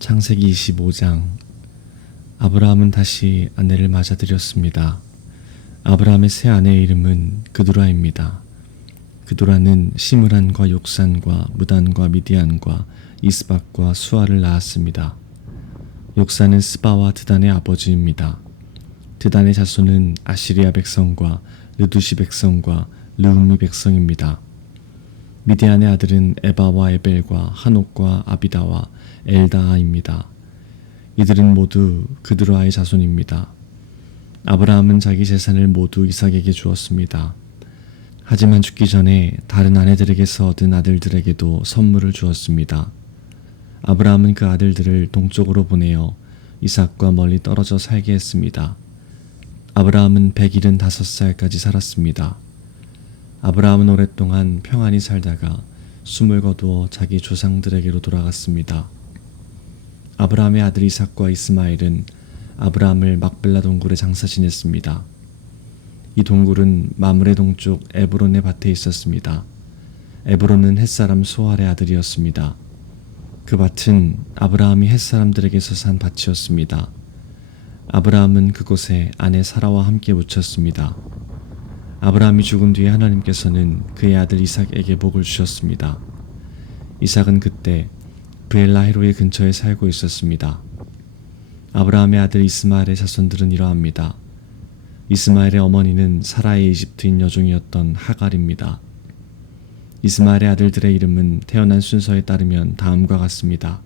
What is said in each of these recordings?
창세기 25장. 아브라함은 다시 아내를 맞아들였습니다. 아브라함의 새 아내의 이름은 그두라입니다. 그두라는 시므란과 욕산과 무단과 미디안과 이스박과 수아를 낳았습니다. 욕산은 스바와 드단의 아버지입니다. 드단의 자손은 아시리아 백성과 르두시 백성과 르음미 백성입니다. 미디안의 아들은 에바와 에벨과 한옥과 아비다와 엘다아입니다. 이들은 모두 그두라의 자손입니다. 아브라함은 자기 재산을 모두 이삭에게 주었습니다. 하지만 죽기 전에 다른 아내들에게서 얻은 아들들에게도 선물을 주었습니다. 아브라함은 그 아들들을 동쪽으로 보내어 이삭과 멀리 떨어져 살게 했습니다. 아브라함은 175살까지 살았습니다. 아브라함은 오랫동안 평안히 살다가 숨을 거두어 자기 조상들에게로 돌아갔습니다. 아브라함의 아들 이삭과 이스마엘은 아브라함을 막벨라 동굴에 장사 지냈습니다. 이 동굴은 마므레 동쪽 에브론의 밭에 있었습니다. 에브론은 햇사람 소알의 아들이었습니다. 그 밭은 아브라함이 햇사람들에게서 산 밭이었습니다. 아브라함은 그곳에 아내 사라와 함께 묻혔습니다. 아브라함이 죽은 뒤에 하나님께서는 그의 아들 이삭에게 복을 주셨습니다. 이삭은 그때 브엘라헤로의 근처에 살고 있었습니다. 아브라함의 아들 이스마엘의 자손들은 이러합니다. 이스마엘의 어머니는 사라의 이집트인 여종이었던 하갈입니다. 이스마엘의 아들들의 이름은 태어난 순서에 따르면 다음과 같습니다.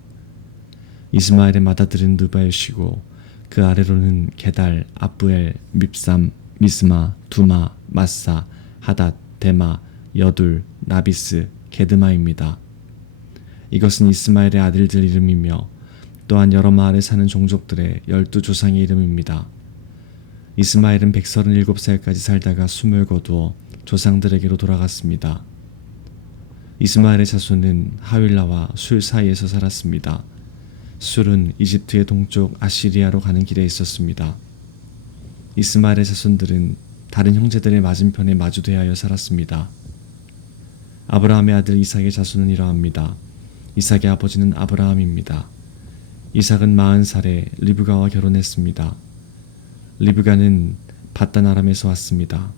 이스마엘의 맏아들은 느바요시고 그 아래로는 게달, 아브엘, 밉삼, 미스마, 두마, 마사, 하닷, 데마, 여둘, 나비스, 게드마입니다. 이것은 이스마엘의 아들들 이름이며 또한 여러 마을에 사는 종족들의 12조상의 이름입니다. 이스마엘은 137살까지 살다가 숨을 거두어 조상들에게로 돌아갔습니다. 이스마엘의 자손은 하윌라와 술 사이에서 살았습니다. 술은 이집트의 동쪽 아시리아로 가는 길에 있었습니다. 이스마엘의 자손들은 다른 형제들의 맞은편에 마주 대하여 살았습니다. 아브라함의 아들 이삭의 자손은 이러합니다. 이삭의 아버지는 아브라함입니다. 이삭은 40살에 리브가와 결혼했습니다. 리브가는 바단 아람에서 왔습니다.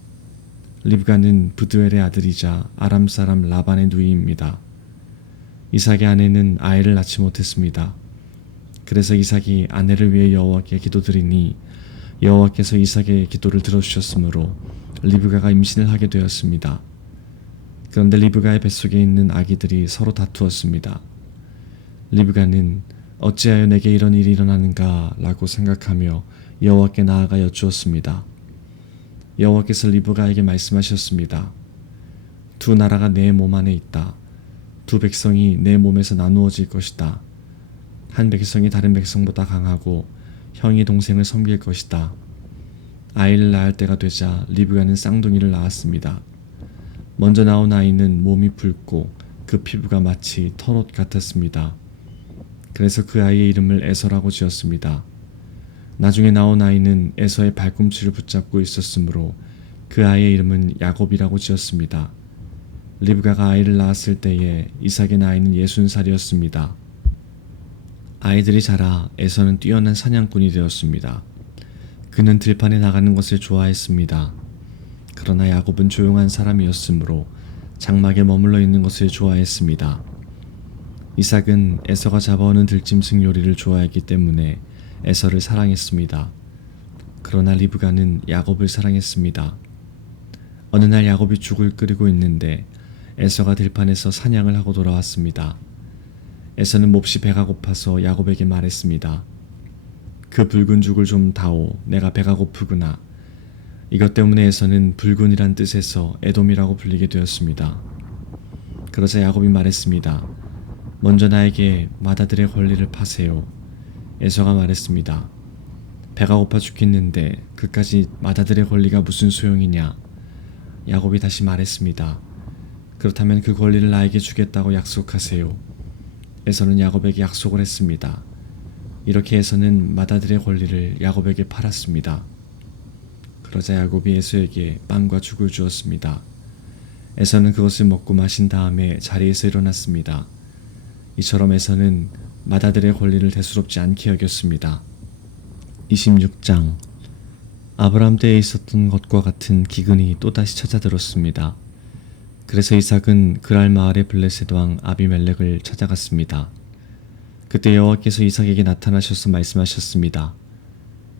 리브가는 브드엘의 아들이자 아람 사람 라반의 누이입니다. 이삭의 아내는 아이를 낳지 못했습니다. 그래서 이삭이 아내를 위해 여호와께 기도드리니 여호와께서 이삭의 기도를 들어주셨으므로 리브가가 임신을 하게 되었습니다. 그런데 리브가의 뱃속에 있는 아기들이 서로 다투었습니다. 리브가는 어찌하여 내게 이런 일이 일어나는가 라고 생각하며 여호와께 나아가 여쭈었습니다. 여호와께서 리브가에게 말씀하셨습니다. 두 나라가 내 몸 안에 있다. 두 백성이 내 몸에서 나누어질 것이다. 한 백성이 다른 백성보다 강하고 형이 동생을 섬길 것이다. 아이를 낳을 때가 되자 리브가는 쌍둥이를 낳았습니다. 먼저 나온 아이는 몸이 붉고 그 피부가 마치 털옷 같았습니다. 그래서 그 아이의 이름을 에서라고 지었습니다. 나중에 나온 아이는 에서의 발꿈치를 붙잡고 있었으므로 그 아이의 이름은 야곱이라고 지었습니다. 리브가가 아이를 낳았을 때에 이삭의 나이는 60살이었습니다. 아이들이 자라 에서는 뛰어난 사냥꾼이 되었습니다. 그는 들판에 나가는 것을 좋아했습니다. 그러나 야곱은 조용한 사람이었으므로 장막에 머물러 있는 것을 좋아했습니다. 이삭은 에서가 잡아오는 들짐승 요리를 좋아했기 때문에 에서를 사랑했습니다. 그러나 리브가는 야곱을 사랑했습니다. 어느 날 야곱이 죽을 끓이고 있는데 에서가 들판에서 사냥을 하고 돌아왔습니다. 에서는 몹시 배가 고파서 야곱에게 말했습니다. 그 붉은 죽을 좀 다오. 내가 배가 고프구나. 이것 때문에 에서는 붉은이란 뜻에서 에돔이라고 불리게 되었습니다. 그러자 야곱이 말했습니다. 먼저 나에게 맏아들의 권리를 파세요. 에서가 말했습니다. 배가 고파 죽겠는데 그까지 맏아들의 권리가 무슨 소용이냐. 야곱이 다시 말했습니다. 그렇다면 그 권리를 나에게 주겠다고 약속하세요. 에서는 야곱에게 약속을 했습니다. 이렇게 에서는 맏아들의 권리를 야곱에게 팔았습니다. 그러자 야곱이 에서에게 빵과 죽을 주었습니다. 에서는 그것을 먹고 마신 다음에 자리에서 일어났습니다. 이처럼 에서는 맏아들의 권리를 대수롭지 않게 여겼습니다. 26장. 아브라함 때에 있었던 것과 같은 기근이 또다시 찾아들었습니다. 그래서 이삭은 그랄 마을의 블레셋 왕 아비멜렉을 찾아갔습니다. 그때 여호와께서 이삭에게 나타나셔서 말씀하셨습니다.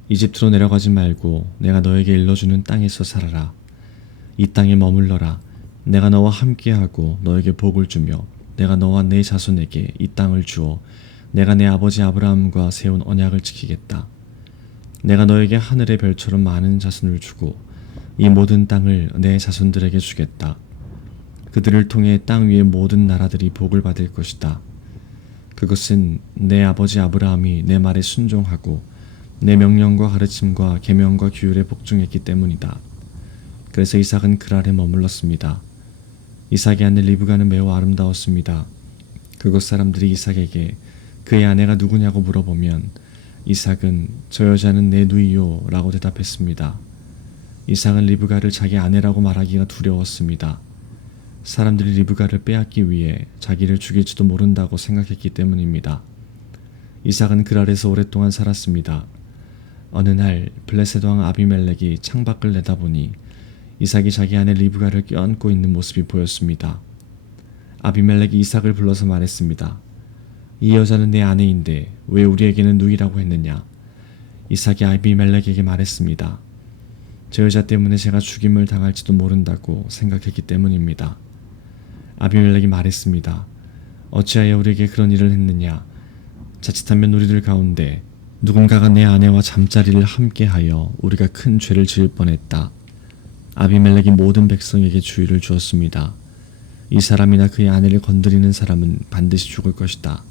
이집트로 내려가지 말고 내가 너에게 일러주는 땅에서 살아라. 이 땅에 머물러라. 내가 너와 함께하고 너에게 복을 주며 내가 너와 내 자손에게 이 땅을 주어 내가 내 아버지 아브라함과 세운 언약을 지키겠다. 내가 너에게 하늘의 별처럼 많은 자손을 주고 이 모든 땅을 내 자손들에게 주겠다. 그들을 통해 땅 위의 모든 나라들이 복을 받을 것이다. 그것은 내 아버지 아브라함이 내 말에 순종하고 내 명령과 가르침과 계명과 규율에 복종했기 때문이다. 그래서 이삭은 그랄에 머물렀습니다. 이삭의 아내 리브가는 매우 아름다웠습니다. 그곳 사람들이 이삭에게 그의 아내가 누구냐고 물어보면 이삭은 저 여자는 내 누이요 라고 대답했습니다. 이삭은 리브가를 자기 아내라고 말하기가 두려웠습니다. 사람들이 리브가를 빼앗기 위해 자기를 죽일지도 모른다고 생각했기 때문입니다. 이삭은 그랄에서 오랫동안 살았습니다. 어느 날 블레셋 왕 아비멜렉이 창밖을 내다보니 이삭이 자기 아내 리브가를 껴안고 있는 모습이 보였습니다. 아비멜렉이 이삭을 불러서 말했습니다. 이 여자는 내 아내인데 왜 우리에게는 누이라고 했느냐? 이삭이 아비멜렉에게 말했습니다. 저 여자 때문에 제가 죽임을 당할지도 모른다고 생각했기 때문입니다. 아비멜렉이 말했습니다. 어찌하여 우리에게 그런 일을 했느냐? 자칫하면 우리들 가운데 누군가가 내 아내와 잠자리를 함께하여 우리가 큰 죄를 지을 뻔했다. 아비멜렉이 모든 백성에게 주의를 주었습니다. 이 사람이나 그의 아내를 건드리는 사람은 반드시 죽을 것이다.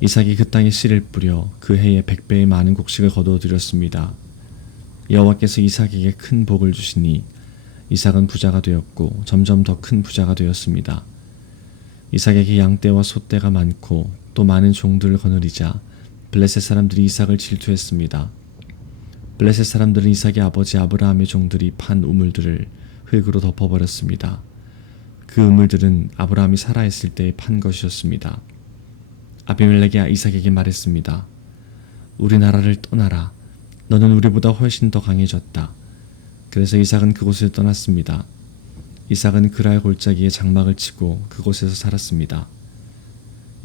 이삭이 그 땅에 씨를 뿌려 그 해에 100배의 많은 곡식을 거두어들였습니다. 여호와께서 이삭에게 큰 복을 주시니 이삭은 부자가 되었고 점점 더 큰 부자가 되었습니다. 이삭에게 양떼와 소떼가 많고 또 많은 종들을 거느리자 블레셋 사람들이 이삭을 질투했습니다. 블레셋 사람들은 이삭의 아버지 아브라함의 종들이 판 우물들을 흙으로 덮어버렸습니다. 그 우물들은 아브라함이 살아있을 때에 판 것이었습니다. 아비멜렉이 이삭에게 말했습니다. 우리 나라를 떠나라. 너는 우리보다 훨씬 더 강해졌다. 그래서 이삭은 그곳을 떠났습니다. 이삭은 그랄 골짜기에 장막을 치고 그곳에서 살았습니다.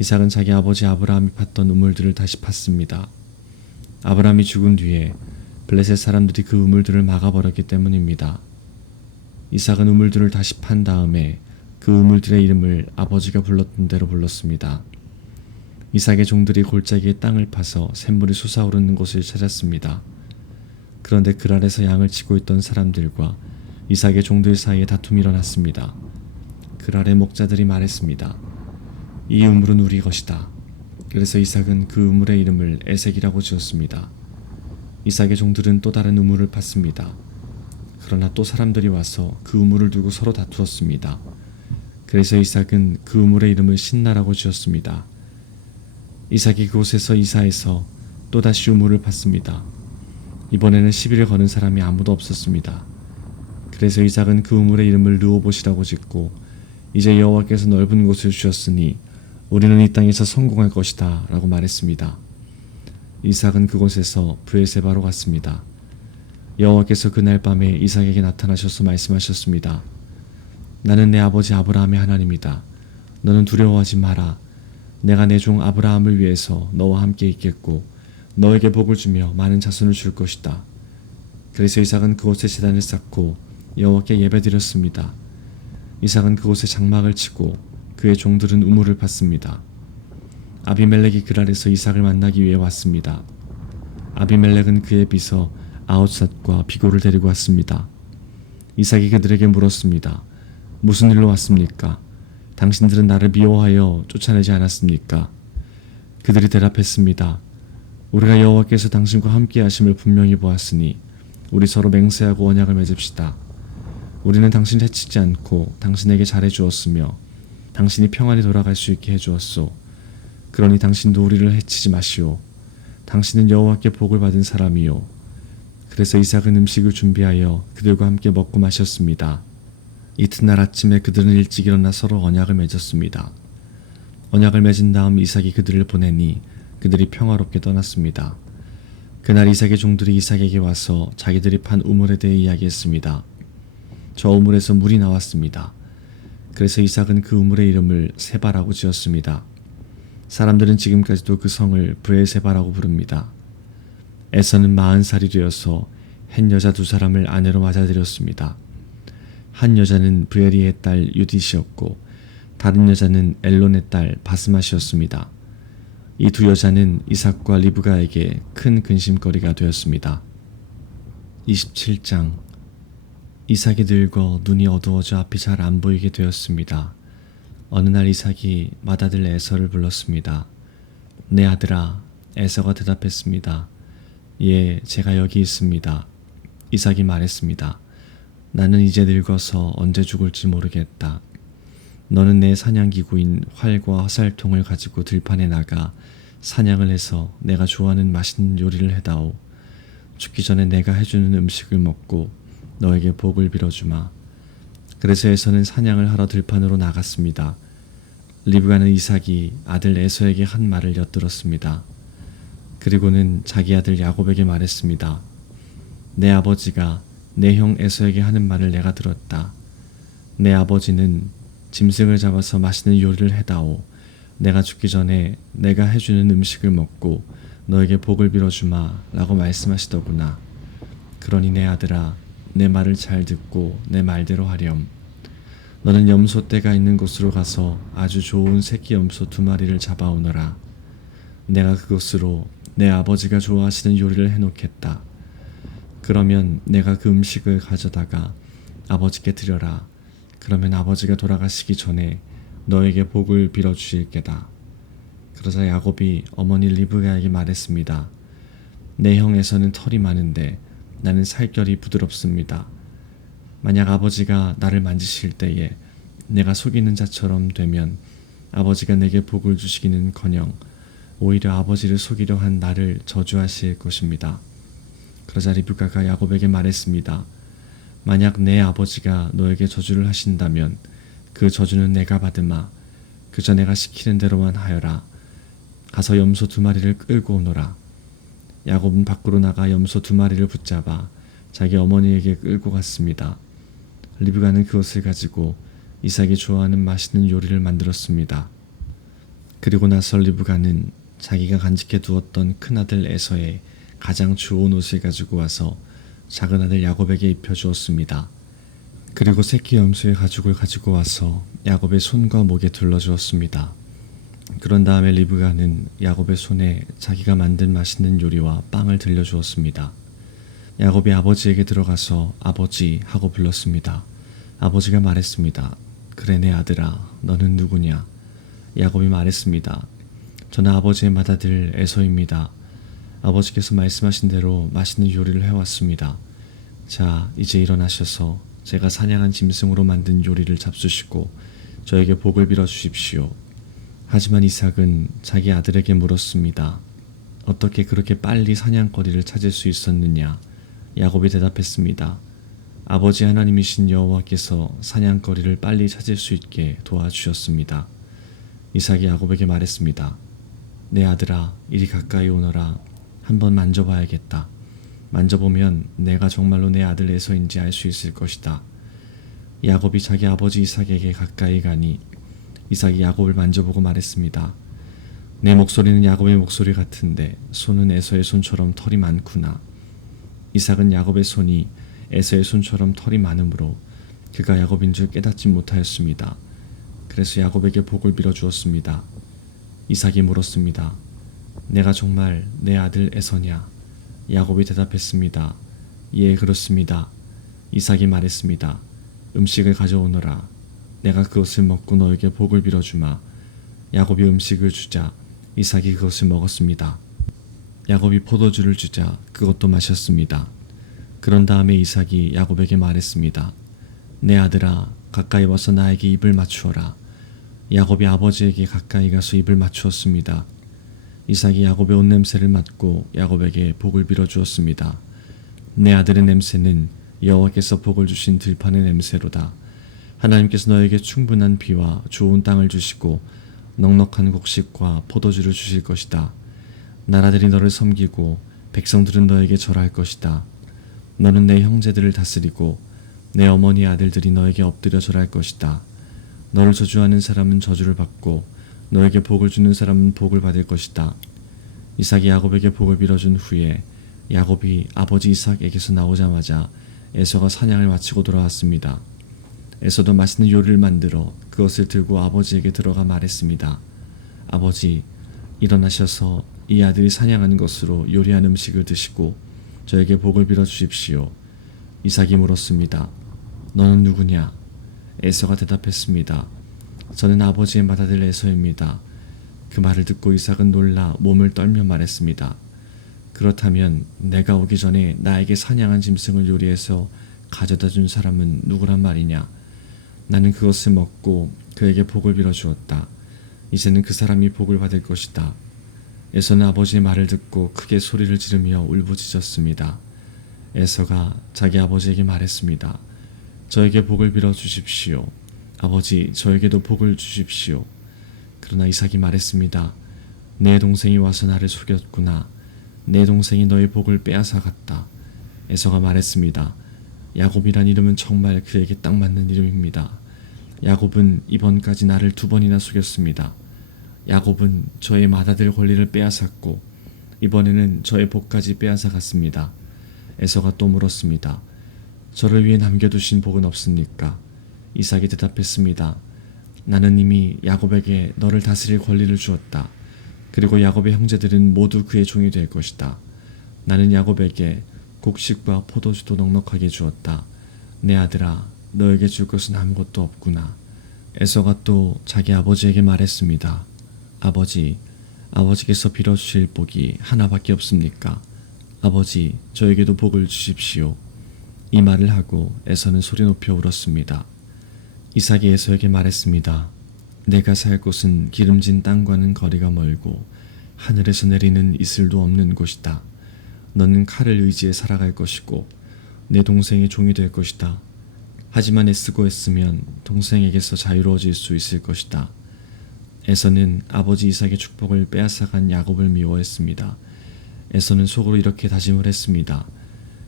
이삭은 자기 아버지 아브라함이 팠던 우물들을 다시 팠습니다. 아브라함이 죽은 뒤에 블레셋 사람들이 그 우물들을 막아버렸기 때문입니다. 이삭은 우물들을 다시 판 다음에 그 우물들의 이름을 아버지가 불렀던 대로 불렀습니다. 이삭의 종들이 골짜기에 땅을 파서 샘물이 솟아오르는 곳을 찾았습니다. 그런데 그랄에서 양을 치고 있던 사람들과 이삭의 종들 사이에 다툼이 일어났습니다. 그랄의 목자들이 말했습니다. 이 우물은 우리 것이다. 그래서 이삭은 그 우물의 이름을 에색이라고 지었습니다. 이삭의 종들은 또 다른 우물을 팠습니다. 그러나 또 사람들이 와서 그 우물을 두고 서로 다투었습니다. 그래서 이삭은 그 우물의 이름을 신나라고 지었습니다. 이삭이 그곳에서 이사해서 또다시 우물을 팠습니다. 이번에는 시비를 거는 사람이 아무도 없었습니다. 그래서 이삭은 그 우물의 이름을 르호봇이라고 짓고 이제 여호와께서 넓은 곳을 주셨으니 우리는 이 땅에서 성공할 것이다 라고 말했습니다. 이삭은 그곳에서 브엘세바로 갔습니다. 여호와께서 그날 밤에 이삭에게 나타나셔서 말씀하셨습니다. 나는 내 아버지 아브라함의 하나님이다. 너는 두려워하지 마라. 내가 내 종 아브라함을 위해서 너와 함께 있겠고 너에게 복을 주며 많은 자손을 줄 것이다. 그래서 이삭은 그곳에 제단을 쌓고 여호와께 예배드렸습니다. 이삭은 그곳에 장막을 치고 그의 종들은 우물을 팠습니다. 아비멜렉이 그랄에서 이삭을 만나기 위해 왔습니다. 아비멜렉은 그의 비서 아웃삿과 비고를 데리고 왔습니다. 이삭이 그들에게 물었습니다. 무슨 일로 왔습니까? 당신들은 나를 미워하여 쫓아내지 않았습니까? 그들이 대답했습니다. 우리가 여호와께서 당신과 함께 하심을 분명히 보았으니 우리 서로 맹세하고 언약을 맺읍시다. 우리는 당신을 해치지 않고 당신에게 잘해주었으며 당신이 평안히 돌아갈 수 있게 해주었소. 그러니 당신도 우리를 해치지 마시오. 당신은 여호와께 복을 받은 사람이요. 그래서 이삭은 음식을 준비하여 그들과 함께 먹고 마셨습니다. 이튿날 아침에 그들은 일찍 일어나 서로 언약을 맺었습니다. 언약을 맺은 다음 이삭이 그들을 보내니 그들이 평화롭게 떠났습니다. 그날 이삭의 종들이 이삭에게 와서 자기들이 판 우물에 대해 이야기했습니다. 저 우물에서 물이 나왔습니다. 그래서 이삭은 그 우물의 이름을 세바라고 지었습니다. 사람들은 지금까지도 그 성을 브에세바라고 부릅니다. 에서는 40살이 되어서 한 여자 2사람을 아내로 맞아들였습니다. 한 여자는 브에리의 딸 유디시였고 다른 여자는 엘론의 딸 바스맛이었습니다. 이 2 여자는 이삭과 리브가에게 큰 근심거리가 되었습니다. 27장. 이삭이 늙어 눈이 어두워져 앞이 잘 안 보이게 되었습니다. 어느 날 이삭이 맏아들 에서를 불렀습니다. 내 아들아. 에서가 대답했습니다. 예, 제가 여기 있습니다. 이삭이 말했습니다. 나는 이제 늙어서 언제 죽을지 모르겠다. 너는 내 사냥기구인 활과 화살통을 가지고 들판에 나가 사냥을 해서 내가 좋아하는 맛있는 요리를 해다오. 죽기 전에 내가 해주는 음식을 먹고 너에게 복을 빌어주마. 그래서 에서는 사냥을 하러 들판으로 나갔습니다. 리브가는 이삭이 아들 에서에게 한 말을 엿들었습니다. 그리고는 자기 아들 야곱에게 말했습니다. 내 아버지가 내 형 에서에게 하는 말을 내가 들었다. 내 아버지는 짐승을 잡아서 맛있는 요리를 해다오. 내가 죽기 전에 내가 해주는 음식을 먹고 너에게 복을 빌어주마 라고 말씀하시더구나. 그러니 내 아들아, 내 말을 잘 듣고 내 말대로 하렴. 너는 염소 떼가 있는 곳으로 가서 아주 좋은 새끼 염소 2마리를 잡아오너라. 내가 그것으로 내 아버지가 좋아하시는 요리를 해놓겠다. 그러면 내가 그 음식을 가져다가 아버지께 드려라. 그러면 아버지가 돌아가시기 전에 너에게 복을 빌어주실 게다. 그러자 야곱이 어머니 리브가에게 말했습니다. 내 형에서는 털이 많은데 나는 살결이 부드럽습니다. 만약 아버지가 나를 만지실 때에 내가 속이는 자처럼 되면 아버지가 내게 복을 주시기는커녕 오히려 아버지를 속이려 한 나를 저주하실 것입니다. 그러자 리브가가 야곱에게 말했습니다. 만약 내 아버지가 너에게 저주를 하신다면 그 저주는 내가 받으마. 그저 내가 시키는 대로만 하여라. 가서 염소 2마리를 끌고 오너라. 야곱은 밖으로 나가 염소 2마리를 붙잡아 자기 어머니에게 끌고 갔습니다. 리브가는 그것을 가지고 이삭이 좋아하는 맛있는 요리를 만들었습니다. 그리고 나서 리브가는 자기가 간직해 두었던 큰아들 에서의 가장 좋은 옷을 가지고 와서 작은 아들 야곱에게 입혀주었습니다. 그리고 새끼 염소의 가죽을 가지고 와서 야곱의 손과 목에 둘러주었습니다. 그런 다음에 리브가는 야곱의 손에 자기가 만든 맛있는 요리와 빵을 들려주었습니다. 야곱이 아버지에게 들어가서 아버지 하고 불렀습니다. 아버지가 말했습니다. 그래 내 아들아, 너는 누구냐? 야곱이 말했습니다. 저는 아버지의 맏아들 에서입니다. 아버지께서 말씀하신 대로 맛있는 요리를 해왔습니다. 자, 이제 일어나셔서 제가 사냥한 짐승으로 만든 요리를 잡수시고 저에게 복을 빌어 주십시오. 하지만 이삭은 자기 아들에게 물었습니다. 어떻게 그렇게 빨리 사냥거리를 찾을 수 있었느냐? 야곱이 대답했습니다. 아버지 하나님이신 여호와께서 사냥거리를 빨리 찾을 수 있게 도와주셨습니다. 이삭이 야곱에게 말했습니다. 내 아들아, 이리 가까이 오너라. 한번 만져봐야겠다. 만져보면 내가 정말로 내 아들 에서인지 알 수 있을 것이다. 야곱이 자기 아버지 이삭에게 가까이 가니 이삭이 야곱을 만져보고 말했습니다. 내 목소리는 야곱의 목소리 같은데 손은 에서의 손처럼 털이 많구나. 이삭은 야곱의 손이 에서의 손처럼 털이 많으므로 그가 야곱인 줄 깨닫지 못하였습니다. 그래서 야곱에게 복을 빌어주었습니다. 이삭이 물었습니다. 내가 정말 내 아들 에서냐? 야곱이 대답했습니다. 예, 그렇습니다. 이삭이 말했습니다. 음식을 가져오너라. 내가 그것을 먹고 너에게 복을 빌어주마. 야곱이 음식을 주자 이삭이 그것을 먹었습니다. 야곱이 포도주를 주자 그것도 마셨습니다. 그런 다음에 이삭이 야곱에게 말했습니다. 내 아들아, 가까이 와서 나에게 입을 맞추어라. 야곱이 아버지에게 가까이 가서 입을 맞추었습니다. 이삭이 야곱의 옷냄새를 맡고 야곱에게 복을 빌어주었습니다. 내 아들의 냄새는 여호와께서 복을 주신 들판의 냄새로다. 하나님께서 너에게 충분한 비와 좋은 땅을 주시고 넉넉한 곡식과 포도주를 주실 것이다. 나라들이 너를 섬기고 백성들은 너에게 절할 것이다. 너는 내 형제들을 다스리고 내 어머니의 아들들이 너에게 엎드려 절할 것이다. 너를 저주하는 사람은 저주를 받고 너에게 복을 주는 사람은 복을 받을 것이다. 이삭이 야곱에게 복을 빌어준 후에 야곱이 아버지 이삭에게서 나오자마자 에서가 사냥을 마치고 돌아왔습니다. 에서도 맛있는 요리를 만들어 그것을 들고 아버지에게 들어가 말했습니다. 아버지, 일어나셔서 이 아들이 사냥한 것으로 요리한 음식을 드시고 저에게 복을 빌어 주십시오. 이삭이 물었습니다. 너는 누구냐? 에서가 대답했습니다. 저는 아버지의 맏아들 에서입니다. 그 말을 듣고 이삭은 놀라 몸을 떨며 말했습니다. 그렇다면 내가 오기 전에 나에게 사냥한 짐승을 요리해서 가져다 준 사람은 누구란 말이냐? 나는 그것을 먹고 그에게 복을 빌어 주었다. 이제는 그 사람이 복을 받을 것이다. 에서는 아버지의 말을 듣고 크게 소리를 지르며 울부짖었습니다. 에서가 자기 아버지에게 말했습니다. 저에게 복을 빌어 주십시오. 아버지, 저에게도 복을 주십시오. 그러나 이삭이 말했습니다. 내 동생이 와서 나를 속였구나. 내 동생이 너의 복을 빼앗아 갔다. 에서가 말했습니다. 야곱이란 이름은 정말 그에게 딱 맞는 이름입니다. 야곱은 이번까지 나를 2번이나 속였습니다. 야곱은 저의 맏아들 권리를 빼앗았고 이번에는 저의 복까지 빼앗아 갔습니다. 에서가 또 물었습니다. 저를 위해 남겨두신 복은 없습니까? 이삭이 대답했습니다. 나는 이미 야곱에게 너를 다스릴 권리를 주었다. 그리고 야곱의 형제들은 모두 그의 종이 될 것이다. 나는 야곱에게 곡식과 포도주도 넉넉하게 주었다. 내 아들아, 너에게 줄 것은 아무것도 없구나. 에서가 또 자기 아버지에게 말했습니다. 아버지, 아버지께서 빌어주실 복이 하나밖에 없습니까? 아버지, 저에게도 복을 주십시오. 이 말을 하고 에서는 소리 높여 울었습니다. 이삭이 에서에게 말했습니다. 내가 살 곳은 기름진 땅과는 거리가 멀고 하늘에서 내리는 이슬도 없는 곳이다. 너는 칼을 의지해 살아갈 것이고 내 동생의 종이 될 것이다. 하지만 애쓰고 애쓰면 동생에게서 자유로워질 수 있을 것이다. 에서는 아버지 이삭의 축복을 빼앗아간 야곱을 미워했습니다. 에서는 속으로 이렇게 다짐을 했습니다.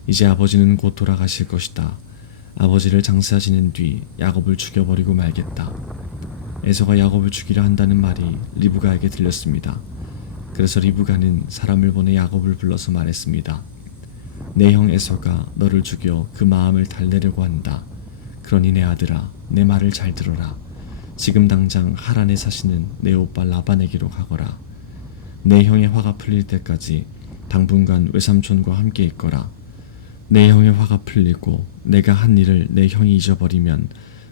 이제 아버지는 곧 돌아가실 것이다. 아버지를 장사지낸 뒤 야곱을 죽여버리고 말겠다. 에서가 야곱을 죽이려 한다는 말이 리브가에게 들렸습니다. 그래서 리브가는 사람을 보내 야곱을 불러서 말했습니다. 내 형 에서가 너를 죽여 그 마음을 달래려고 한다. 그러니 내 아들아, 내 말을 잘 들어라. 지금 당장 하란에 사시는 내 오빠 라반에게로 가거라. 내 형의 화가 풀릴 때까지 당분간 외삼촌과 함께 있거라. 내 형의 화가 풀리고 내가 한 일을 내 형이 잊어버리면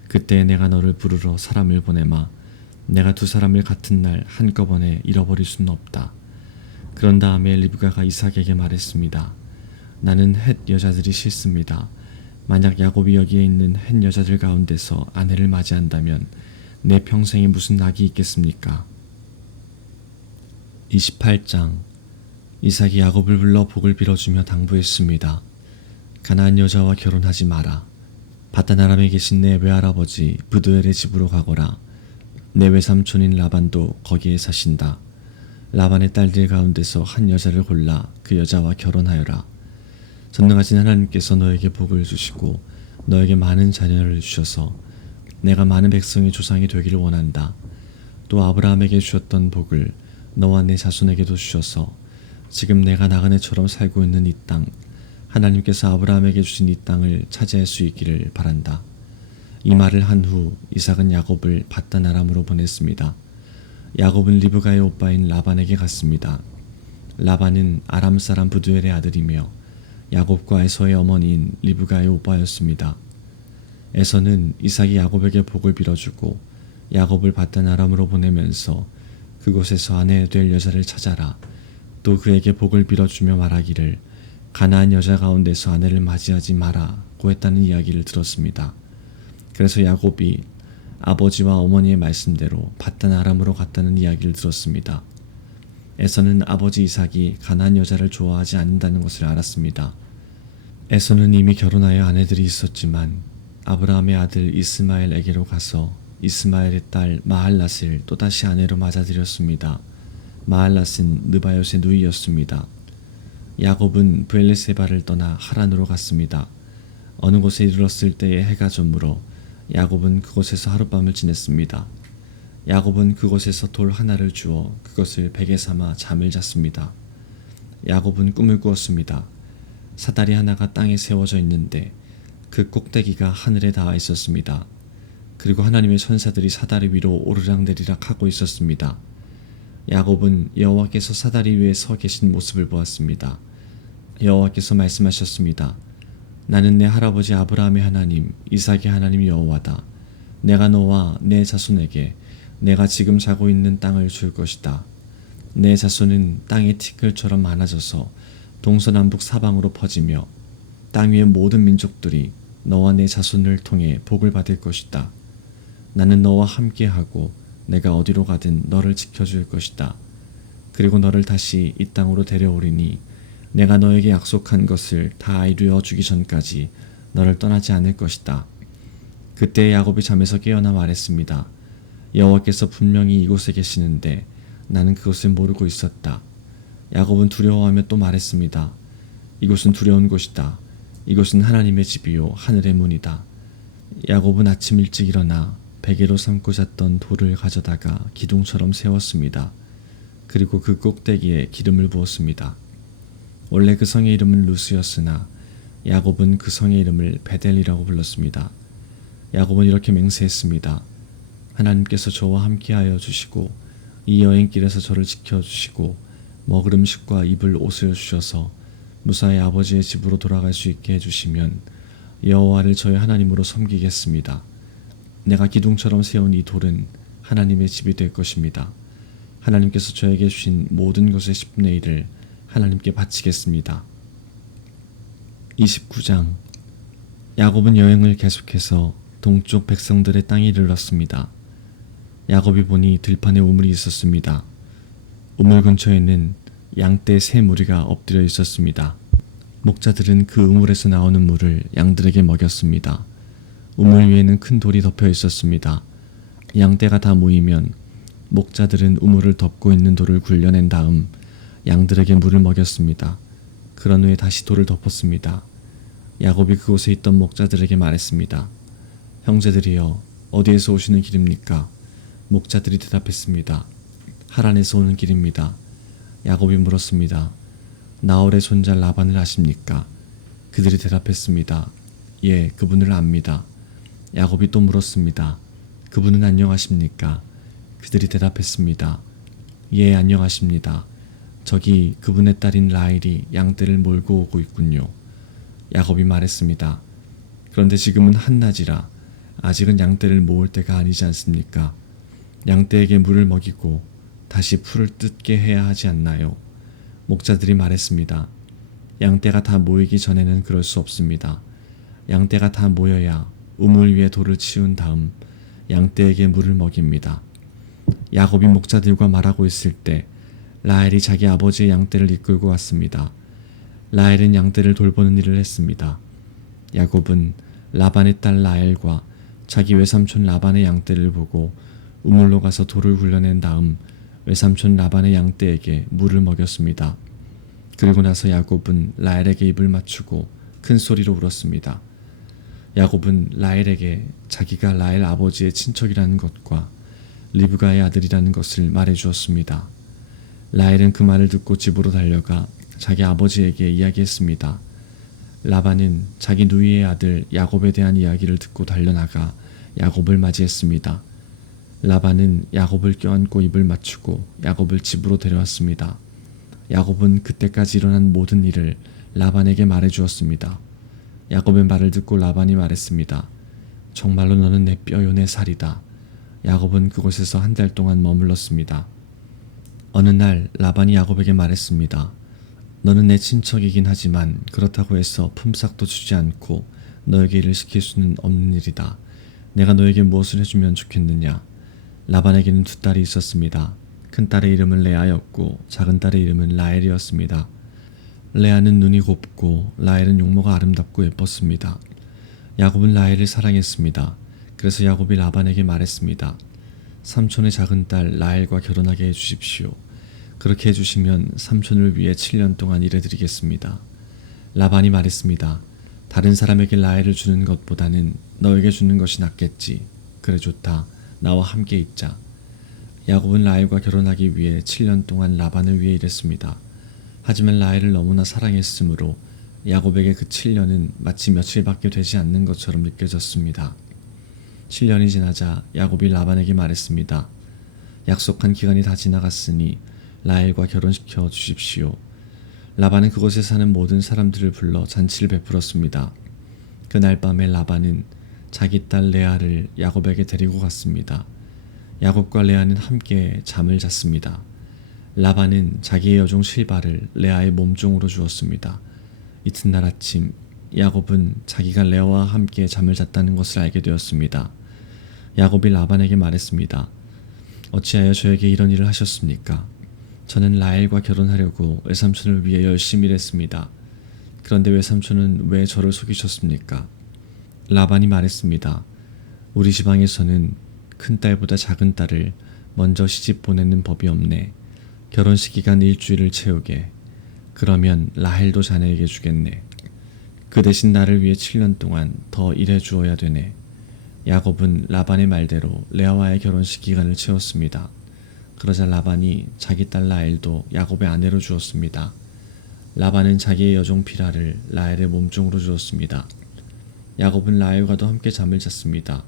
그때 내가 너를 부르러 사람을 보내마. 내가 2사람을 같은 날 한꺼번에 잃어버릴 수는 없다. 그런 다음에 리브가가 이삭에게 말했습니다. 나는 헷 여자들이 싫습니다. 만약 야곱이 여기에 있는 헷 여자들 가운데서 아내를 맞이한다면 내 평생에 무슨 낙이 있겠습니까? 28장. 이삭이 야곱을 불러 복을 빌어주며 당부했습니다. 가나안 여자와 결혼하지 마라. 바단 아람에 계신 내 외할아버지 브두엘의 집으로 가거라. 내 외삼촌인 라반도 거기에 사신다. 라반의 딸들 가운데서 한 여자를 골라 그 여자와 결혼하여라. 전능하신 하나님께서 너에게 복을 주시고 너에게 많은 자녀를 주셔서 내가 많은 백성의 조상이 되기를 원한다. 또 아브라함에게 주셨던 복을 너와 내 자손에게도 주셔서 지금 내가 나그네처럼 살고 있는 이 땅, 하나님께서 아브라함에게 주신 이 땅을 차지할 수 있기를 바란다. 이 말을 한 후 이삭은 야곱을 밧단 아람으로 보냈습니다. 야곱은 리브가의 오빠인 라반에게 갔습니다. 라반은 아람 사람 부두엘의 아들이며 야곱과 에서의 어머니인 리브가의 오빠였습니다. 에서는 이삭이 야곱에게 복을 빌어주고 야곱을 밧단 아람으로 보내면서 그곳에서 아내 될 여자를 찾아라. 또 그에게 복을 빌어주며 말하기를 가나안 여자 가운데서 아내를 맞이하지 마라고 했다는 이야기를 들었습니다. 그래서 야곱이 아버지와 어머니의 말씀대로 밧단 아람으로 갔다는 이야기를 들었습니다. 에서는 아버지 이삭이 가나안 여자를 좋아하지 않는다는 것을 알았습니다. 에서는 이미 결혼하여 아내들이 있었지만 아브라함의 아들 이스마엘에게로 가서 이스마엘의 딸 마할랏을 또다시 아내로 맞아들였습니다. 마할랏은 느바요의 누이였습니다. 야곱은 브엘세바를 떠나 하란으로 갔습니다. 어느 곳에 이르렀을 때에 해가 저물어 야곱은 그곳에서 하룻밤을 지냈습니다. 야곱은 그곳에서 돌 하나를 주어 그것을 베개 삼아 잠을 잤습니다. 야곱은 꿈을 꾸었습니다. 사다리 하나가 땅에 세워져 있는데 그 꼭대기가 하늘에 닿아 있었습니다. 그리고 하나님의 천사들이 사다리 위로 오르락내리락 하고 있었습니다. 야곱은 여호와께서 사다리 위에 서 계신 모습을 보았습니다. 여호와께서 말씀하셨습니다. 나는 내 할아버지 아브라함의 하나님, 이삭의 하나님 여호와다. 내가 너와 내 자손에게 내가 지금 자고 있는 땅을 줄 것이다. 내 자손은 땅의 티끌처럼 많아져서 동서남북 사방으로 퍼지며 땅 위의 모든 민족들이 너와 내 자손을 통해 복을 받을 것이다. 나는 너와 함께하고 내가 어디로 가든 너를 지켜줄 것이다. 그리고 너를 다시 이 땅으로 데려오리니 내가 너에게 약속한 것을 다 이루어 주기 전까지 너를 떠나지 않을 것이다. 그때 야곱이 잠에서 깨어나 말했습니다. 여호와께서 분명히 이곳에 계시는데 나는 그것을 모르고 있었다. 야곱은 두려워하며 또 말했습니다. 이곳은 두려운 곳이다. 이곳은 하나님의 집이요 하늘의 문이다. 야곱은 아침 일찍 일어나 베개로 삼고 잤던 돌을 가져다가 기둥처럼 세웠습니다. 그리고 그 꼭대기에 기름을 부었습니다. 원래 그 성의 이름은 루스였으나 야곱은 그 성의 이름을 베델이라고 불렀습니다. 야곱은 이렇게 맹세했습니다. 하나님께서 저와 함께하여 주시고 이 여행길에서 저를 지켜주시고 먹을 음식과 입을 옷을 주셔서 무사히 아버지의 집으로 돌아갈 수 있게 해주시면 여호와를 저의 하나님으로 섬기겠습니다. 내가 기둥처럼 세운 이 돌은 하나님의 집이 될 것입니다. 하나님께서 저에게 주신 모든 것의 10분의 1을 하나님께 바치겠습니다. 29장 야곱은 여행을 계속해서 동쪽 백성들의 땅에 이르렀습니다. 야곱이 보니 들판에 우물이 있었습니다. 우물 근처에는 양떼 세 무리가 엎드려 있었습니다. 목자들은 그 우물에서 나오는 물을 양들에게 먹였습니다. 우물 위에는 큰 돌이 덮여 있었습니다. 양떼가 다 모이면 목자들은 우물을 덮고 있는 돌을 굴려낸 다음 양들에게 물을 먹였습니다. 그런 후에 다시 돌을 덮었습니다. 야곱이 그곳에 있던 목자들에게 말했습니다. 형제들이여, 어디에서 오시는 길입니까? 목자들이 대답했습니다. 하란에서 오는 길입니다. 야곱이 물었습니다. 나홀의 손자 라반을 아십니까? 그들이 대답했습니다. 예, 그분을 압니다. 야곱이 또 물었습니다. 그분은 안녕하십니까? 그들이 대답했습니다. 예, 안녕하십니다. 저기 그분의 딸인 라헬이 양떼를 몰고 오고 있군요. 야곱이 말했습니다. 그런데 지금은 한낮이라 아직은 양떼를 모을 때가 아니지 않습니까? 양떼에게 물을 먹이고 다시 풀을 뜯게 해야 하지 않나요? 목자들이 말했습니다. 양떼가 다 모이기 전에는 그럴 수 없습니다. 양떼가 다 모여야 우물 위에 돌을 치운 다음 양떼에게 물을 먹입니다. 야곱이 목자들과 말하고 있을 때 라헬이 자기 아버지의 양떼를 이끌고 왔습니다. 라헬은 양떼를 돌보는 일을 했습니다. 야곱은 라반의 딸 라헬과 자기 외삼촌 라반의 양떼를 보고 우물로 가서 돌을 굴려낸 다음 외삼촌 라반의 양떼에게 물을 먹였습니다. 그리고 나서 야곱은 라헬에게 입을 맞추고 큰 소리로 울었습니다. 야곱은 라헬에게 자기가 라헬 아버지의 친척이라는 것과 리브가의 아들이라는 것을 말해주었습니다. 라헬은 그 말을 듣고 집으로 달려가 자기 아버지에게 이야기했습니다. 라반은 자기 누이의 아들 야곱에 대한 이야기를 듣고 달려나가 야곱을 맞이했습니다. 라반은 야곱을 껴안고 입을 맞추고 야곱을 집으로 데려왔습니다. 야곱은 그때까지 일어난 모든 일을 라반에게 말해주었습니다. 야곱의 말을 듣고 라반이 말했습니다. 정말로 너는 내 뼈요 내 살이다. 야곱은 그곳에서 한 달 동안 머물렀습니다. 어느 날 라반이 야곱에게 말했습니다. 너는 내 친척이긴 하지만 그렇다고 해서 품삯도 주지 않고 너에게 일을 시킬 수는 없는 일이다. 내가 너에게 무엇을 해주면 좋겠느냐? 라반에게는 두 딸이 있었습니다. 큰 딸의 이름은 레아였고 작은 딸의 이름은 라헬이었습니다. 레아는 눈이 곱고 라헬은 용모가 아름답고 예뻤습니다. 야곱은 라헬을 사랑했습니다. 그래서 야곱이 라반에게 말했습니다. 삼촌의 작은 딸 라헬과 결혼하게 해주십시오. 그렇게 해주시면 삼촌을 위해 7년 동안 일해드리겠습니다. 라반이 말했습니다. 다른 사람에게 라헬을 주는 것보다는 너에게 주는 것이 낫겠지. 그래 좋다. 나와 함께 있자. 야곱은 라헬과 결혼하기 위해 7년 동안 라반을 위해 일했습니다. 하지만 라헬을 너무나 사랑했으므로 야곱에게 그 7년은 마치 며칠밖에 되지 않는 것처럼 느껴졌습니다. 7년이 지나자 야곱이 라반에게 말했습니다. 약속한 기간이 다 지나갔으니 라헬과 결혼시켜 주십시오. 라반은 그곳에 사는 모든 사람들을 불러 잔치를 베풀었습니다. 그날 밤에 라반은 자기 딸 레아를 야곱에게 데리고 갔습니다. 야곱과 레아는 함께 잠을 잤습니다. 라반은 자기의 여종 실바를 레아의 몸종으로 주었습니다. 이튿날 아침 야곱은 자기가 레아와 함께 잠을 잤다는 것을 알게 되었습니다. 야곱이 라반에게 말했습니다. 어찌하여 저에게 이런 일을 하셨습니까? 저는 라헬과 결혼하려고 외삼촌을 위해 열심히 일했습니다. 그런데 외삼촌은 왜 저를 속이셨습니까? 라반이 말했습니다. 우리 지방에서는 큰딸보다 작은 딸을 먼저 시집 보내는 법이 없네. 결혼식 기간 일주일을 채우게. 그러면 라헬도 자네에게 주겠네. 그 대신 나를 위해 7년 동안 더 일해 주어야 되네. 야곱은 라반의 말대로 레아와의 결혼식 기간을 채웠습니다. 그러자 라반이 자기 딸 라헬도 야곱의 아내로 주었습니다. 라반은 자기의 여종 비라를 라헬의 몸종으로 주었습니다. 야곱은 라헬과도 함께 잠을 잤습니다.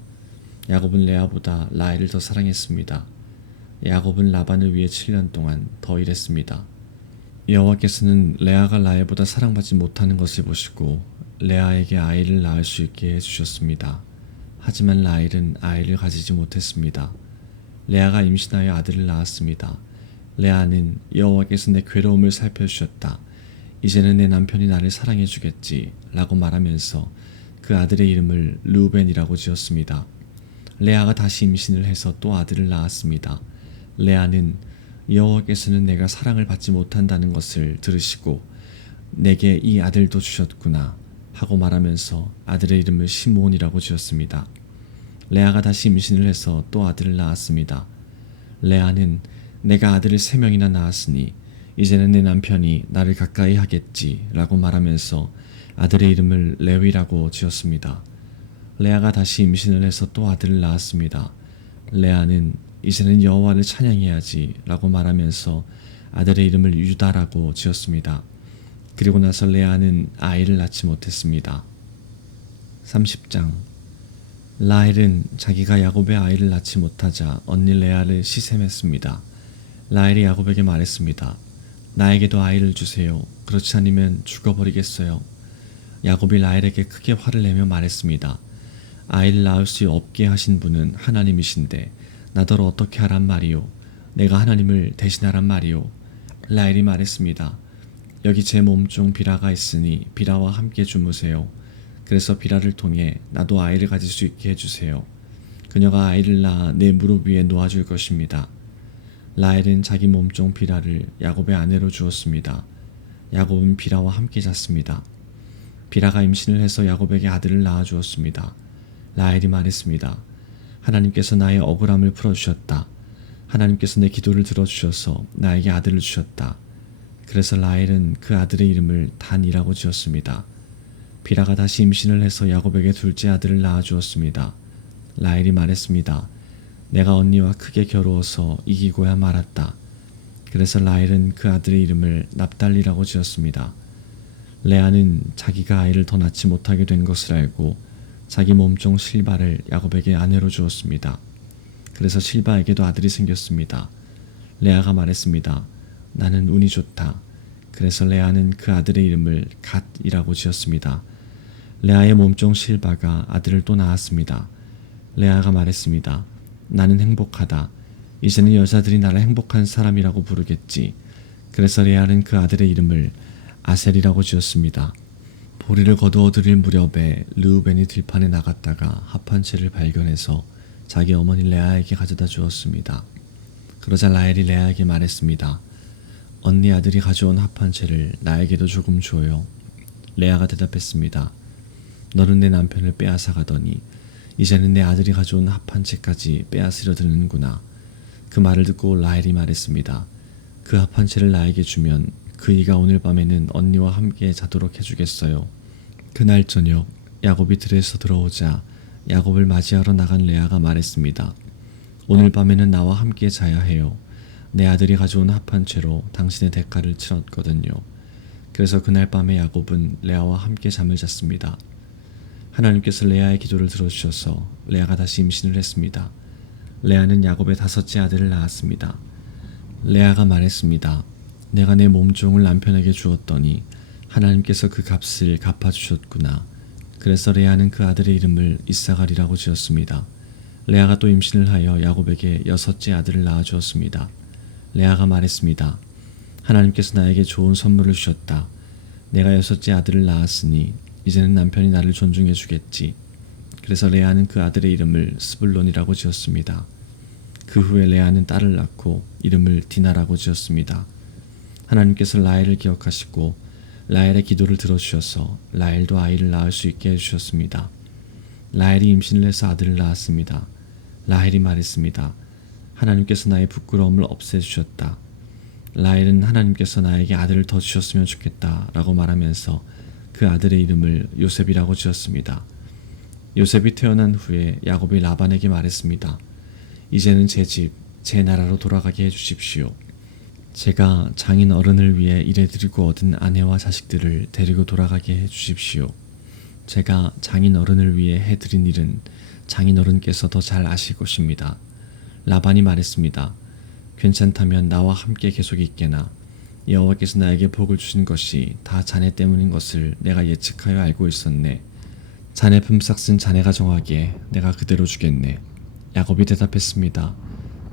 야곱은 레아보다 라헬을 더 사랑했습니다. 야곱은 라반을 위해 7년 동안 더 일했습니다. 여호와께서는 레아가 라헬보다 사랑받지 못하는 것을 보시고 레아에게 아이를 낳을 수 있게 해주셨습니다. 하지만 라헬은 아이를 가지지 못했습니다. 레아가 임신하여 아들을 낳았습니다. 레아는 여호와께서 내 괴로움을 살펴주셨다. 이제는 내 남편이 나를 사랑해주겠지 라고 말하면서 그 아들의 이름을 르우벤이라고 지었습니다. 레아가 다시 임신을 해서 또 아들을 낳았습니다. 레아는 여호와께서는 내가 사랑을 받지 못한다는 것을 들으시고 내게 이 아들도 주셨구나 하고 말하면서 아들의 이름을 시므온이라고 지었습니다. 레아가 다시 임신을 해서 또 아들을 낳았습니다. 레아는 내가 아들을 3명이나 낳았으니 이제는 내 남편이 나를 가까이 하겠지 라고 말하면서 아들의 이름을 레위라고 지었습니다. 레아가 다시 임신을 해서 또 아들을 낳았습니다. 레아는 이제는 여호와를 찬양해야지 라고 말하면서 아들의 이름을 유다라고 지었습니다. 그리고 나서 레아는 아이를 낳지 못했습니다. 30장 라헬은 자기가 야곱의 아이를 낳지 못하자 언니 레아를 시샘했습니다. 라헬이 야곱에게 말했습니다. 나에게도 아이를 주세요. 그렇지 않으면 죽어버리겠어요. 야곱이 라헬에게 크게 화를 내며 말했습니다. 아이를 낳을 수 없게 하신 분은 하나님이신데 나더러 어떻게 하란 말이오. 내가 하나님을 대신하란 말이오. 라헬이 말했습니다. 여기 제 몸종 비라가 있으니 비라와 함께 주무세요. 그래서 비라를 통해 나도 아이를 가질 수 있게 해주세요. 그녀가 아이를 낳아 내 무릎 위에 놓아줄 것입니다. 라헬은 자기 몸종 비라를 야곱의 아내로 주었습니다. 야곱은 비라와 함께 잤습니다. 비라가 임신을 해서 야곱에게 아들을 낳아 주었습니다. 라헬이 말했습니다. 하나님께서 나의 억울함을 풀어주셨다. 하나님께서 내 기도를 들어주셔서 나에게 아들을 주셨다. 그래서 라헬은 그 아들의 이름을 단이라고 지었습니다. 비라가 다시 임신을 해서 야곱에게 둘째 아들을 낳아 주었습니다. 라헬이 말했습니다. 내가 언니와 크게 겨루어서 이기고야 말았다. 그래서 라헬은 그 아들의 이름을 납달리라고 지었습니다. 레아는 자기가 아이를 더 낳지 못하게 된 것을 알고 자기 몸종 실바를 야곱에게 아내로 주었습니다. 그래서 실바에게도 아들이 생겼습니다. 레아가 말했습니다. 나는 운이 좋다. 그래서 레아는 그 아들의 이름을 갓이라고 지었습니다. 레아의 몸종 실바가 아들을 또 낳았습니다. 레아가 말했습니다. 나는 행복하다. 이제는 여자들이 나를 행복한 사람이라고 부르겠지. 그래서 레아는 그 아들의 이름을 아셀이라고 지었습니다. 보리를 거두어 들일 무렵에 르우벤이 들판에 나갔다가 합한 채를 발견해서 자기 어머니 레아에게 가져다 주었습니다. 그러자 라헬이 레아에게 말했습니다. 언니 아들이 가져온 합한 채를 나에게도 조금 줘요. 레아가 대답했습니다. 너는 내 남편을 빼앗아 가더니 이제는 내 아들이 가져온 합 한 채까지 빼앗으려 드는구나. 그 말을 듣고 라헬이 말했습니다. 그 합 한 채를 나에게 주면 그이가 오늘 밤에는 언니와 함께 자도록 해주겠어요. 그날 저녁 야곱이 들에서 들어오자 야곱을 맞이하러 나간 레아가 말했습니다. 오늘 밤에는 나와 함께 자야 해요. 내 아들이 가져온 합 한 채로 당신의 대가를 치렀거든요. 그래서 그날 밤에 야곱은 레아와 함께 잠을 잤습니다. 하나님께서 레아의 기도를 들어주셔서 레아가 다시 임신을 했습니다. 레아는 야곱의 5째 아들을 낳았습니다. 레아가 말했습니다. 내가 내 몸종을 남편에게 주었더니 하나님께서 그 값을 갚아주셨구나. 그래서 레아는 그 아들의 이름을 이사갈이라고 지었습니다. 레아가 또 임신을 하여 야곱에게 6째 아들을 낳아주었습니다. 레아가 말했습니다. 하나님께서 나에게 좋은 선물을 주셨다. 내가 6째 아들을 낳았으니 이제는 남편이 나를 존중해 주겠지. 그래서 레아는 그 아들의 이름을 스불론이라고 지었습니다. 그 후에 레아는 딸을 낳고 이름을 디나라고 지었습니다. 하나님께서 라헬을 기억하시고 라헬의 기도를 들어주셔서 라헬도 아이를 낳을 수 있게 해주셨습니다. 라헬이 임신을 해서 아들을 낳았습니다. 라헬이 말했습니다. 하나님께서 나의 부끄러움을 없애주셨다. 라헬은 하나님께서 나에게 아들을 더 주셨으면 좋겠다 라고 말하면서 그 아들의 이름을 요셉이라고 지었습니다. 요셉이 태어난 후에 야곱이 라반에게 말했습니다. 이제는 제 집, 제 나라로 돌아가게 해주십시오. 제가 장인 어른을 위해 일해드리고 얻은 아내와 자식들을 데리고 돌아가게 해주십시오. 제가 장인 어른을 위해 해드린 일은 장인 어른께서 더 잘 아실 것입니다. 라반이 말했습니다. 괜찮다면 나와 함께 계속 있게나. 여호와께서 나에게 복을 주신 것이 다 자네 때문인 것을 내가 예측하여 알고 있었네. 자네 품삯은 자네가 정하기에 내가 그대로 주겠네. 야곱이 대답했습니다.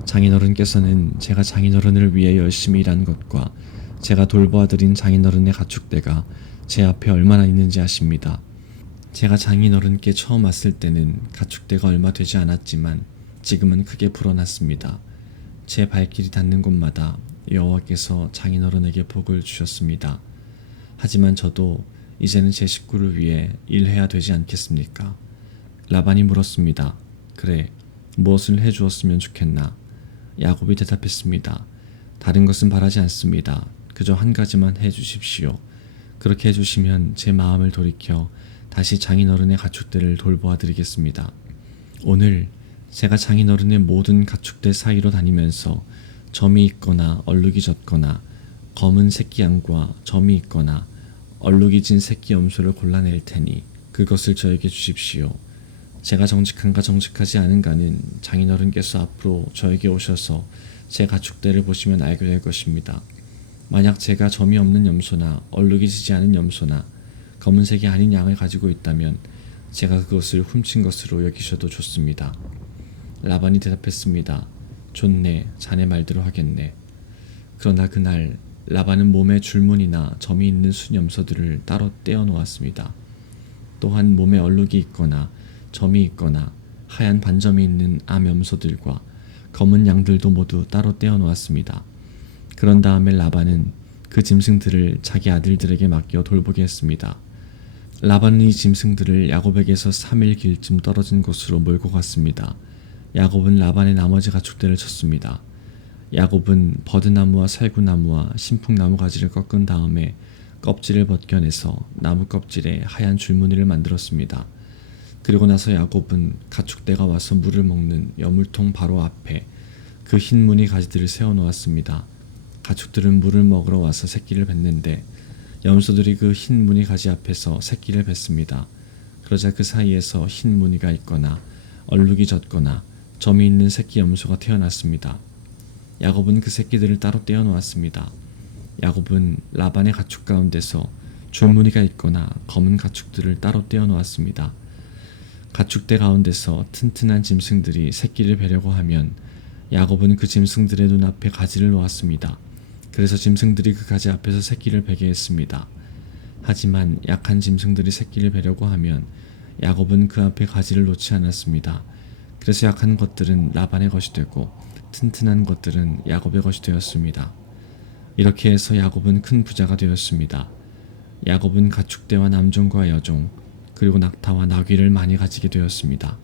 장인어른께서는 제가 장인어른을 위해 열심히 일한 것과 제가 돌보아드린 장인어른의 가축대가 제 앞에 얼마나 있는지 아십니다. 제가 장인어른께 처음 왔을 때는 가축대가 얼마 되지 않았지만 지금은 크게 불어났습니다. 제 발길이 닿는 곳마다 여호와께서 장인어른에게 복을 주셨습니다. 하지만 저도 이제는 제 식구를 위해 일해야 되지 않겠습니까? 라반이 물었습니다. 그래, 무엇을 해주었으면 좋겠나? 야곱이 대답했습니다. 다른 것은 바라지 않습니다. 그저 한 가지만 해주십시오. 그렇게 해주시면 제 마음을 돌이켜 다시 장인어른의 가축들을 돌보아 드리겠습니다. 오늘 제가 장인어른의 모든 가축들 사이로 다니면서 점이 있거나 얼룩이 졌거나 검은 새끼 양과 점이 있거나 얼룩이 진 새끼 염소를 골라낼 테니 그것을 저에게 주십시오. 제가 정직한가 정직하지 않은가는 장인어른께서 앞으로 저에게 오셔서 제 가축대를 보시면 알게 될 것입니다. 만약 제가 점이 없는 염소나 얼룩이 지지 않은 염소나 검은색이 아닌 양을 가지고 있다면 제가 그것을 훔친 것으로 여기셔도 좋습니다. 라반이 대답했습니다. 좋네, 자네 말대로 하겠네. 그러나 그날 라반은 몸에 줄무늬나 점이 있는 순염소들을 따로 떼어 놓았습니다. 또한 몸에 얼룩이 있거나 점이 있거나 하얀 반점이 있는 암염소들과 검은 양들도 모두 따로 떼어 놓았습니다. 그런 다음에 라반은 그 짐승들을 자기 아들들에게 맡겨 돌보게 했습니다. 라반은 이 짐승들을 야곱에게서 3일 길쯤 떨어진 곳으로 몰고 갔습니다. 야곱은 라반의 나머지 가축들을 쳤습니다. 야곱은 버드나무와 살구나무와 신풍나무 가지를 꺾은 다음에 껍질을 벗겨내서 나무 껍질에 하얀 줄무늬를 만들었습니다. 그리고 나서 야곱은 가축대가 와서 물을 먹는 여물통 바로 앞에 그 흰 무늬 가지들을 세워놓았습니다. 가축들은 물을 먹으러 와서 새끼를 뱉는데 염소들이 그 흰 무늬 가지 앞에서 새끼를 뱉습니다. 그러자 그 사이에서 흰 무늬가 있거나 얼룩이 졌거나 점이 있는 새끼 염소가 태어났습니다. 야곱은 그 새끼들을 따로 떼어 놓았습니다. 야곱은 라반의 가축 가운데서 줄무늬가 있거나 검은 가축들을 따로 떼어 놓았습니다. 가축대 가운데서 튼튼한 짐승들이 새끼를 베려고 하면 야곱은 그 짐승들의 눈앞에 가지를 놓았습니다. 그래서 짐승들이 그 가지 앞에서 새끼를 베게 했습니다. 하지만 약한 짐승들이 새끼를 베려고 하면 야곱은 그 앞에 가지를 놓지 않았습니다. 그래서 약한 것들은 라반의 것이 되고 튼튼한 것들은 야곱의 것이 되었습니다. 이렇게 해서 야곱은 큰 부자가 되었습니다. 야곱은 가축대와 남종과 여종 그리고 낙타와 나귀를 많이 가지게 되었습니다.